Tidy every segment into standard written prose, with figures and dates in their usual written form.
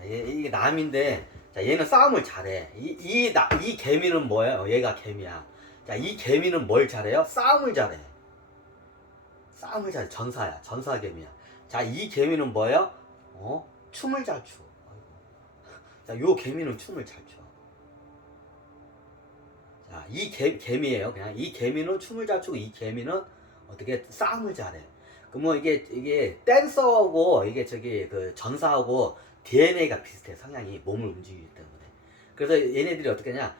자, 이게 남인데, 자, 얘는 싸움을 잘해. 이 개미는 뭐예요? 얘가 개미야. 자, 이 개미는 뭘 잘해요? 싸움을 잘해. 싸움을 잘해. 전사야. 전사 개미야. 자, 이 개미는 뭐예요? 춤을 잘 춰. 자, 요 개미는 춤을 잘 춰. 자, 이 개미예요. 그냥 이 개미는 춤을 잘 추고 이 개미는 어떻게 싸움을 잘해. 그뭐 이게 댄서하고 이게 저기 그 전사하고 DNA가 비슷해. 성향이 몸을 움직이기 때문에. 그래서 얘네들이 어떻게 하냐?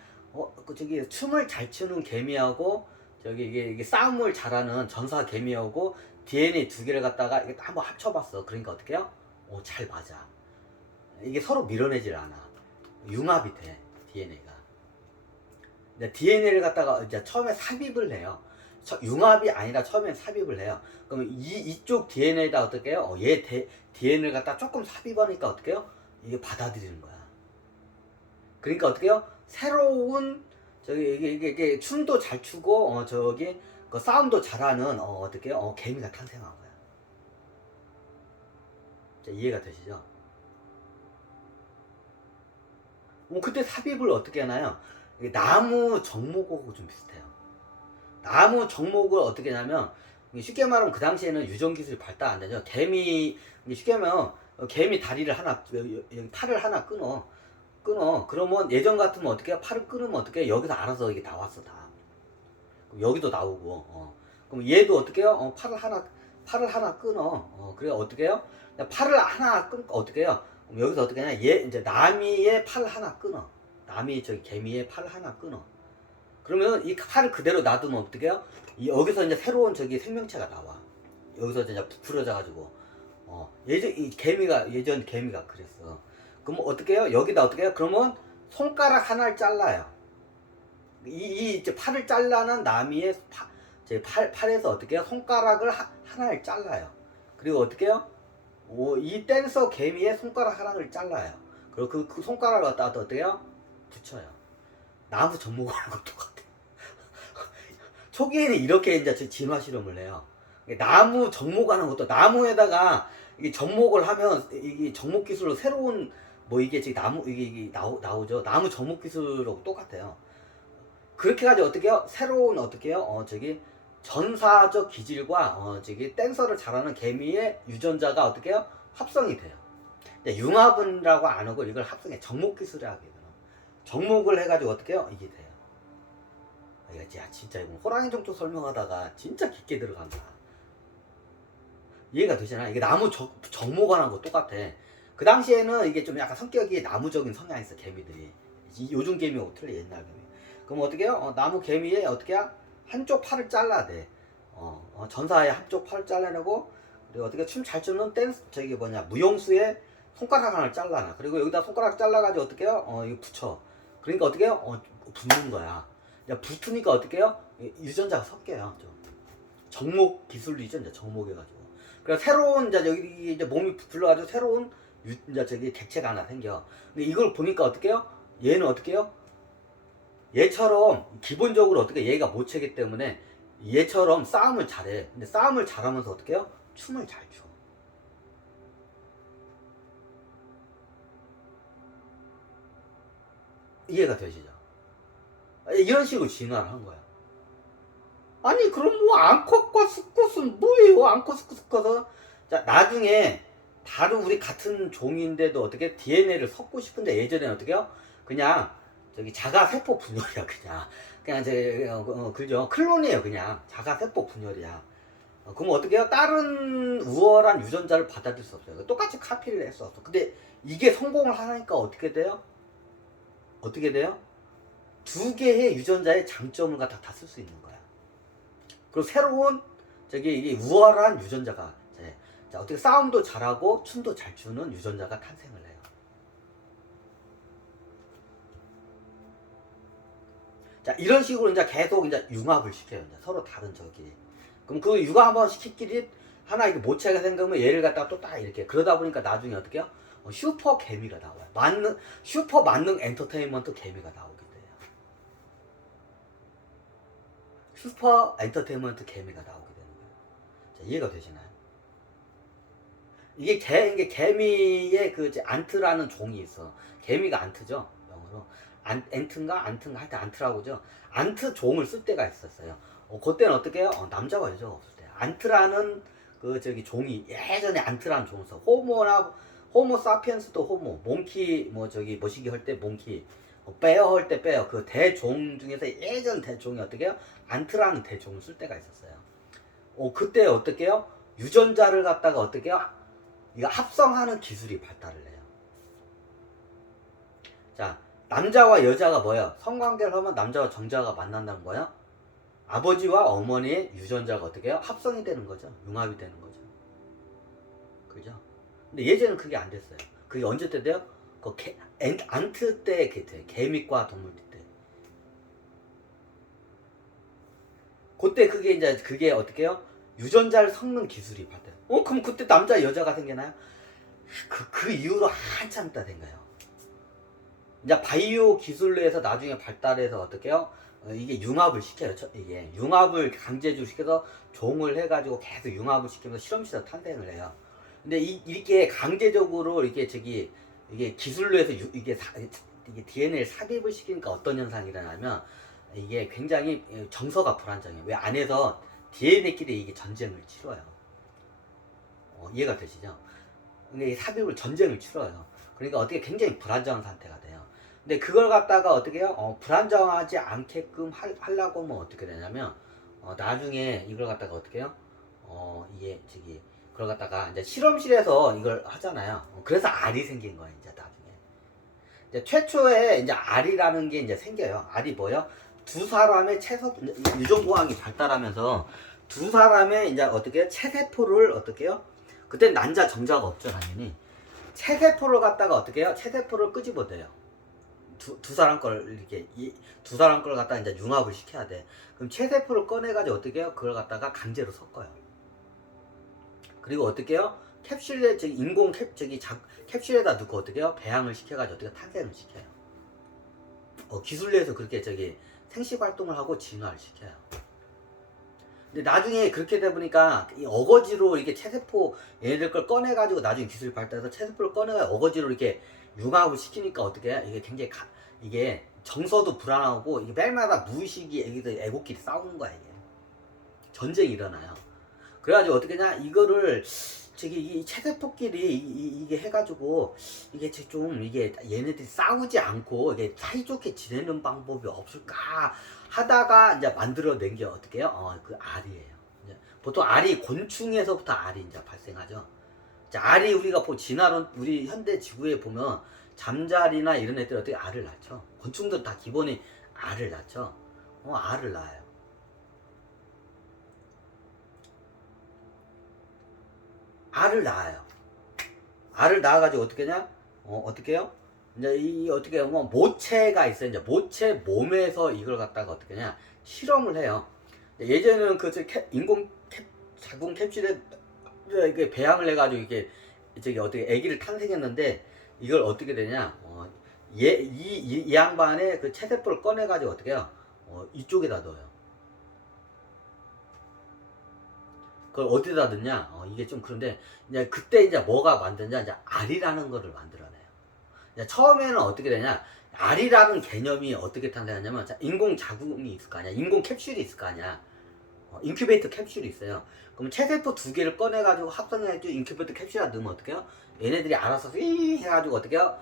그 저기 춤을 잘 추는 개미하고 저기 이게 싸움을 잘하는 전사 개미하고 DNA 두 개를 갖다가 이게 한번 합쳐봤어. 그러니까 어떻게 해요? 잘 맞아. 이게 서로 밀어내질 않아. 융합이 돼. DNA가. DNA를 갖다가 이제 처음에 삽입을 해요. 융합이 아니라 처음엔 삽입을 해요. 그럼 이쪽 DNA에다 어떻게 해요? 얘 DNA를 갖다 조금 삽입하니까 어떻게 해요? 이게 받아들이는 거야. 그러니까 어떻게 해요? 새로운 저기 이게 춤도 잘 추고 저기 그 싸움도 잘하는 어떻게 해요? 개미가 탄생한 거야. 자, 이해가 되시죠? 그때 삽입을 어떻게 하나요? 이게 나무 정목하고 좀 비슷해요. 나무 정목을 어떻게 하냐면 쉽게 말하면 그 당시에는 유전 기술이 발달 안 되죠. 개미 쉽게 하면 개미 다리를 하나 여기 팔을 하나 끊어. 그러면 예전 같으면 어떻게 해? 팔을 끊으면 어떻게 해? 여기서 알아서 이게 나왔어 다. 그럼 여기도 나오고. 그럼 얘도 어떻게 해요? 팔을 하나 끊어. 그래 어떻게 해요? 팔을 하나 끊고 어떻게 해요? 그럼 여기서 어떻게 하냐? 얘 이제 나미의 팔 하나 끊어. 나미 저기 개미의 팔 하나 끊어. 그러면 이 팔을 그대로 놔두면 어떻게 해요? 여기서 이제 새로운 저기 생명체가 나와. 여기서 이제 부풀어져 가지고 예전 개미가 그랬어. 그럼 어떻게 해요? 여기다 어떻게 해요? 그러면 손가락 하나를 잘라요. 이제 팔을 잘라는 나미의 팔에서 어떻게 해요? 손가락을 하나를 잘라요. 그리고 어떻게 해요? 이 댄서 개미의 손가락 하나를 잘라요. 그리고 그 손가락을 갖다 어떻게 해요? 붙여요. 나무 접목하는 것도 같아. 초기에는 이렇게 이제 진화 실험을 해요. 나무 접목하는 것도 나무에다가 이게 접목을 하면 이게 접목 기술로 새로운 뭐 이게 지금 나무 이게 나오죠. 나무 접목 기술하고 똑같아요. 그렇게 가지고 어떻게 해요? 새로운 어떻게 해요? 저기 전사적 기질과 저기 댄서를 잘하는 개미의 유전자가 어떻게 해요? 합성이 돼요. 융합은라고 안 하고 이걸 합성해 접목 기술이라고 해요. 접목을 해가지고 어떻게 해요? 이게 돼요. 야 진짜 이거 호랑이 종족 설명하다가 진짜 깊게 들어간다. 이해가 되잖아. 이게 나무 접목하는 거 똑같아. 그 당시에는 이게 좀 약간 성격이 나무적인 성향이 있어 개미들이. 요즘 개미하고 틀려 옛날 개미. 그럼 어떻게 해요? 나무 개미에 어떻게 해? 한쪽 팔을 잘라내. 전사의 한쪽 팔을 잘라내고 그리고 어떻게 춤 잘 추는 댄스 저기 뭐냐 무용수의 손가락 하나를 잘라놔. 그리고 여기다 손가락 잘라가지고 어떻게 해요? 이거 붙여. 그러니까 어떻게 해요? 붙는 거야. 붙으니까 어떻게 해요? 유전자가 섞여요. 좀. 정목 기술도 있죠. 이제 정목해가지고. 그래서 새로운 이제 여기 이제 몸이 불러가지고 새로운 이제 저기 객체가 하나 생겨. 근데 이걸 보니까 어떻게 해요? 얘는 어떻게 해요? 얘처럼 기본적으로 어떻게 얘가 모체기 때문에 얘처럼 싸움을 잘해. 근데 싸움을 잘하면서 어떻게 해요? 춤을 잘 춰. 이해가 되시죠? 이런 식으로 진화를 한 거야. 아니 그럼 뭐 앙컷과 수컷은 뭐예요? 앙컷 수컷은 자 나중에 다른 우리 같은 종인데도 어떻게 DNA를 섞고 싶은데 예전에는 어떻게요? 그냥 저기 자가세포 분열이야 그냥 그죠 클론이에요 그냥 자가세포 분열이야. 그럼 어떻게 해요? 다른 우월한 유전자를 받아들일 수 없어요. 똑같이 카피를 했어. 근데 이게 성공을 하니까 어떻게 돼요? 어떻게 돼요? 두 개의 유전자의 장점을 갖다 다 쓸 수 있는 거야. 그리고 새로운 저기 이게 우월한 유전자가 자 어떻게 싸움도 잘하고 춤도 잘 추는 유전자가 탄생을 해요. 자 이런 식으로 이제 계속 이제 융합을 시켜요. 이제 서로 다른 저기. 그럼 그 융합 한번 시키끼리 하나 이게 모체가 생기면 얘를 갖다가 또 딱 이렇게 그러다 보니까 나중에 어떻게 해요? 슈퍼 개미가 나와요. 슈퍼 만능 엔터테인먼트 개미가 나오게 돼요. 슈퍼 엔터테인먼트 개미가 나오게 되는 거예요. 자, 이해가 되시나요? 이게 개미의 그 이제 안트라는 종이 있어. 개미가 안트죠, 영어로. 엔트인가 안트인가 하여튼 안트라고죠. 안트 종을 쓸 때가 있었어요. 그때는 어떻게 해요? 남자와 여자가 없을 때. 안트라는 그 저기 종이 예전에 안트라는 종을 써. 호모 사피엔스도 호모, 몽키 뭐 저기 머시기 할 때 몽키, 베어 할 때 베어, 그 대종 중에서 예전 대종이 어떻게 해요? 안트라는 대종을 쓸 때가 있었어요. 그때 어떻게 해요? 유전자를 갖다가 어떻게 해요? 이거 합성하는 기술이 발달을 해요. 자, 남자와 여자가 뭐예요? 성관계를 하면 남자와 정자가 만난다는 거예요. 아버지와 어머니의 유전자가 어떻게 해요? 합성이 되는 거죠. 융합이 되는 거죠. 그죠? 근데 예전에는 그게 안 됐어요. 그게 언제 때 돼요? 안트 때 돼요. 개미과 동물 때. 그때 그게 어떻게 해요? 유전자를 섞는 기술이 발달. 그럼 그때 남자 여자가 생기나요? 그 이후로 한참 있다 생겨요. 이제 바이오 기술로 해서 나중에 발달해서 어떻게 해요? 이게 융합을 시켜요. 이게 융합을 강제적으로 시켜서 종을 해가지고 계속 융합을 시키면서 실험실에서 탄생을 해요. 근데 이렇게 강제적으로 이게 기술로 해서 이게 DNA를 삽입을 시키니까 어떤 현상이 일어나면 이게 굉장히 정서가 불안정해요. 왜 안에서 DNA끼리 이게 전쟁을 치러요. 이해가 되시죠? 근데 삽입을 전쟁을 치러요. 그러니까 어떻게 굉장히 불안정한 상태가 돼요. 근데 그걸 갖다가 어떻게 해요? 불안정하지 않게끔 하려고 하면 어떻게 되냐면, 나중에 이걸 갖다가 어떻게 해요? 그걸 갖다가 이제 실험실에서 이걸 하잖아요. 그래서 알이 생긴 거예요, 이제 나중에. 이제 최초에 이제 알이라는 게 이제 생겨요. 알이 뭐예요? 두 사람의 유전공학이 발달하면서 두 사람의 이제 어떻게 체세포를 어떻게 해요? 그때 난자 정자가 없죠, 당연히. 체세포를 갖다가 어떻게 해요? 체세포를 끄집어내요. 두 사람 걸 이렇게 두 사람 걸 갖다 이제 융합을 시켜야 돼. 그럼 체세포를 꺼내가지고 어떻게 해요? 그걸 갖다가 강제로 섞어요. 그리고 어떻게 해요? 캡슐에 인공 캡슐에다 넣고 어떻게 해요? 배양을 시켜가지고 어떻게 탄생을 시켜요. 기술내에서 그렇게 생식 활동을 하고 진화를 시켜요. 근데 나중에 그렇게 돼 보니까 어거지로 이렇게 체세포 얘네들 걸 꺼내가지고 나중에 기술이 발달해서 체세포를 꺼내가지고 어거지로 이렇게 융합을 시키니까 어떻게 해? 이게 굉장히 이게 정서도 불안하고 이게 매일마다 무의식이 애고끼리 싸우는 거야 이게. 전쟁이 일어나요. 그래가지고 어떻게 하냐 이거를 이 체세포끼리 이게 해가지고 이게 이게 얘네들이 싸우지 않고 이게 사이좋게 지내는 방법이 없을까 하다가 이제 만들어낸 게 어떻게 해요? 그 알이에요. 이제 보통 알이 곤충에서부터 알이 이제 발생하죠. 자, 알이 우리가 우리 현대 지구에 보면 잠자리나 이런 애들 어떻게 알을 낳죠? 곤충들 다 기본이 알을 낳죠. 알을 낳아요. 알을 낳아요. 알을 낳아가지고 어떻게 하냐? 어떻게 해요? 이제 어떻게 하면 모체가 있어요. 이제 모체 몸에서 이걸 갖다가 어떻게 하냐? 실험을 해요. 예전에는 자궁 캡슐에 이게 배양을 해가지고 이게 어떻게 아기를 탄생했는데 이걸 어떻게 되냐? 이 양반의 그 체세포를 꺼내가지고 어떻게 해요? 이쪽에다 넣어요. 그걸 어디다 넣냐? 이게 좀 그런데 이제 그때 이제 뭐가 만드냐? 이제 알이라는 거를 만들어내요. 이제 처음에는 어떻게 되냐? 알이라는 개념이 어떻게 탄생하냐면 인공 자궁이 있을 거 아니야? 인공 캡슐이 있을 거 아니야? 인큐베이터 캡슐이 있어요. 그럼 체세포 두 개를 꺼내가지고 합성해가지고 인큐베이터 캡슐에 넣으면 어떻게 해요? 얘네들이 알아서 해가지고 어떻게 해요?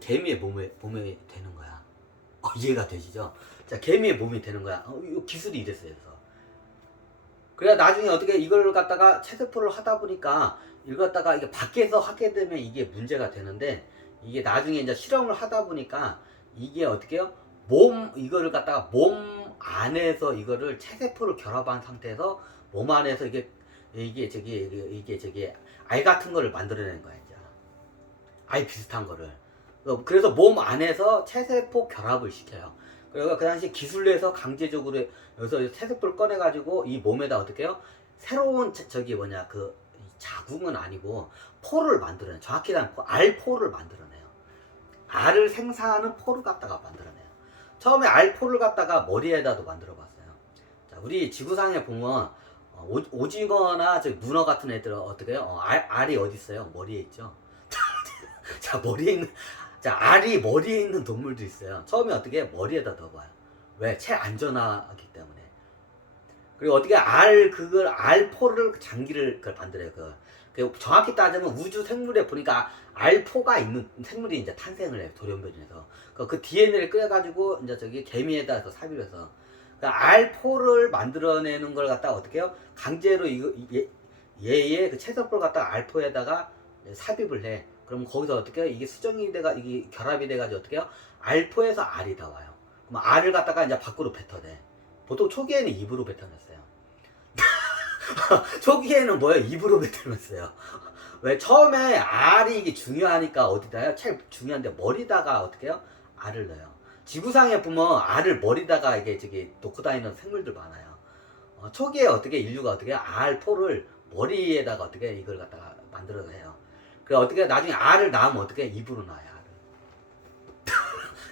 개미의 몸에 되는 거야. 이해가 되시죠? 자, 개미의 몸이 되는 거야. 이 기술이 이랬어요. 그래야 나중에 어떻게 이걸 갖다가 체세포를 하다 보니까 이걸 갖다가 이게 밖에서 하게 되면 이게 문제가 되는데 이게 나중에 이제 실험을 하다 보니까 이게 어떻게 해요? 이거를 갖다가 몸 안에서 이거를 체세포를 결합한 상태에서 몸 안에서 이게 알 같은 거를 만들어내는 거야, 이제. 알 비슷한 거를. 그래서 몸 안에서 체세포 결합을 시켜요. 그래서 그 당시 기술내에서 강제적으로 여기서 체세포를 꺼내가지고 이 몸에다 어떻게 해요? 새로운 자궁은 아니고 포를 만들어내요. 정확히 말하면 알포를 만들어내요. 알을 생산하는 포를 갖다가 만들어내요. 처음에 알포를 갖다가 머리에다도 만들어봤어요. 자, 우리 지구상에 보면 오징어나 저 문어 같은 애들은 어떻게 해요? 알이 어디 있어요? 머리에 있죠. 자, 머리에 있는, 자, 알이 머리에 있는 동물도 있어요. 처음에 어떻게 해요? 머리에다 넣어봐요. 왜? 제일 안전하기 때문에. 그리고 어떻게 그걸 알포를 장기를 그걸 만들어요. 정확히 따지면 우주 생물에 보니까 알포가 있는 생물이 이제 탄생을 해요. 돌연변이에서. 그 DNA를 끓여가지고 이제 저기 개미에다 삽입을 해서. 알포를 만들어내는 걸 갖다가 어떻게 해요? 강제로 얘의 그 채석을 갖다가 알포에다가 삽입을 해. 그럼 거기서 어떻게 해요? 이게 수정이 이게 결합이 돼가지고 어떻게 해요? 알포에서 알이 나와요. 그럼 알을 갖다가 이제 밖으로 뱉어내. 보통 초기에는 입으로 뱉어냈어요. 초기에는 뭐예요? 입으로 뱉어냈어요. 왜? 처음에 알이 이게 중요하니까 어디다요? 제일 중요한데 머리다가 어떻게 해요? 알을 넣어요. 지구상에 보면 알을 머리다가 이게 저기 놓고 다니는 생물들 많아요. 초기에 어떻게 인류가 어떻게 알포를 머리에다가 어떻게 이걸 갖다가 만들어서 해요. 그래 어떻게 나중에 알을 낳으면 어떻게 입으로 낳아요. 알을.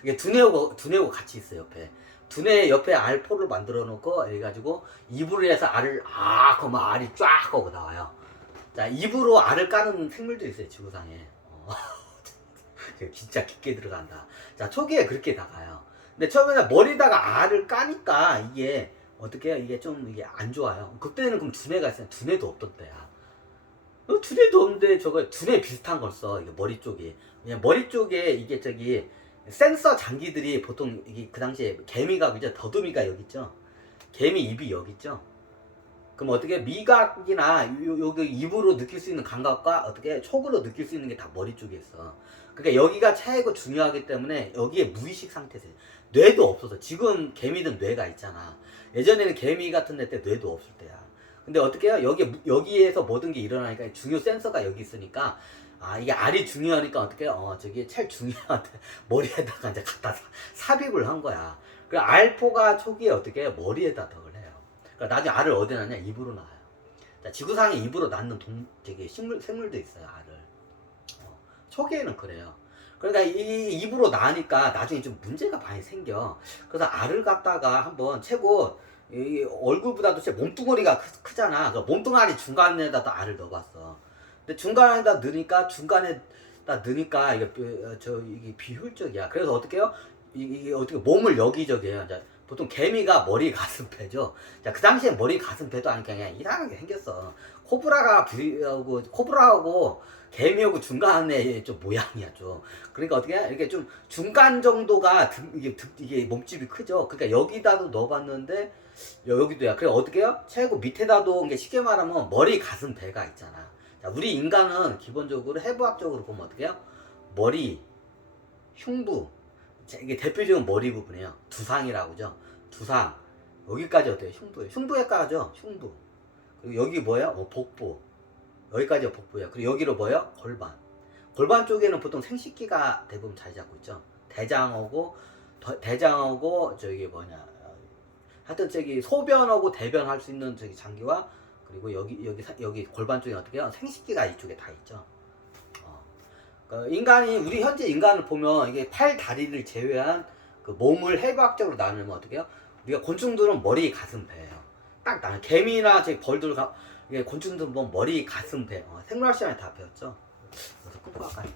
이게 두뇌하고 같이 있어요 옆에. 두뇌 옆에 알포를 만들어 놓고 해가지고 입으로 해서 알을 그러면 알이 쫙 하고 나와요. 자, 입으로 알을 까는 생물도 있어요 지구상에. 진짜 깊게 들어간다. 자, 초기에 그렇게 나가요. 근데 처음에는 머리다가 알을 까니까 이게 어떻게 해요? 이게 좀 이게 안 좋아요. 그때는 그럼 두뇌가 있어요. 두뇌도 없던 때야. 두뇌도 없는데 저거 두뇌 비슷한 걸 써. 이게 머리 쪽이. 그냥 머리 쪽에 이게 저기 센서 장기들이 보통 이게 그 당시에 개미가 그죠? 더듬이가 여기 있죠. 개미 입이 여기 있죠. 그럼 어떻게 미각이나 여기 입으로 느낄 수 있는 감각과 어떻게 촉으로 느낄 수 있는 게 다 머리 쪽에 있어. 그러니까 여기가 최고 중요하기 때문에 여기에 무의식 상태에서 뇌도 없어서 지금 개미든 뇌가 있잖아. 예전에는 개미 같은 애 때 뇌도 없을 때야. 근데 어떻게 해요? 여기에서 모든 게 일어나니까 중요 센서가 여기 있으니까 이게 알이 중요하니까 어떻게 해요? 저기 제일 중요한데 머리에다가 이제 갖다 삽입을 한 거야. 그 알포가 초기에 어떻게 해요? 머리에다 넣을 해요. 그러니까 나중에 알을 어디 낳냐? 입으로 낳아요. 자, 지구상에 입으로 낳는 저기 생물도 있어요, 알을. 초기에는 그래요. 그러니까 이 입으로 낳으니까 나중에 좀 문제가 많이 생겨. 그래서 알을 갖다가 한번 최고 이 얼굴보다도 제 몸뚱아리가 크잖아. 그 몸뚱아리 중간에다도 알을 넣어봤어. 근데 중간에다 넣으니까 이게 비효율적이야. 그래서 어떻게 해요? 이게 어떻게 몸을 여기저기해요. 이제 보통 개미가 머리 가슴 배죠. 자, 그 당시에 머리 가슴 배도 아니까 그냥 이상하게 생겼어. 코브라하고 개미하고 중간에 좀 모양이야 좀. 그러니까 어떻게 해? 이렇게 좀 중간 정도가 이게 몸집이 크죠. 그러니까 여기다도 넣어봤는데 여기도야. 그래 어떻게 해요? 최고 밑에다도 이게 쉽게 말하면 머리 가슴 배가 있잖아. 자, 우리 인간은 기본적으로 해부학적으로 보면 어떻게 해요? 머리, 흉부. 자, 이게 대표적인 머리 부분이에요. 두상이라고 하죠. 두상. 여기까지 어때요? 흉부에까지죠. 흉부. 그리고 여기 뭐예요? 복부. 여기까지가 복부예요. 그리고 여기로 뭐예요? 골반. 골반 쪽에는 보통 생식기가 대부분 자리 잡고 있죠. 대장하고 저기 하여튼 저기 소변하고 대변할 수 있는 저기 장기와 그리고 여기 골반 쪽에 어떻게 해요? 생식기가 이쪽에 다 있죠. 그러니까 우리 현재 인간을 보면 이게 팔 다리를 제외한 그 몸을 해부학적으로 나누면 어떻게 해요? 우리가 곤충들은 머리, 가슴, 배예요. 딱 나는 개미나 저기 벌들 곤충들은 뭐 머리, 가슴, 배. 생물학 시간에 다 배웠죠. 그래서 끊고 갈까요?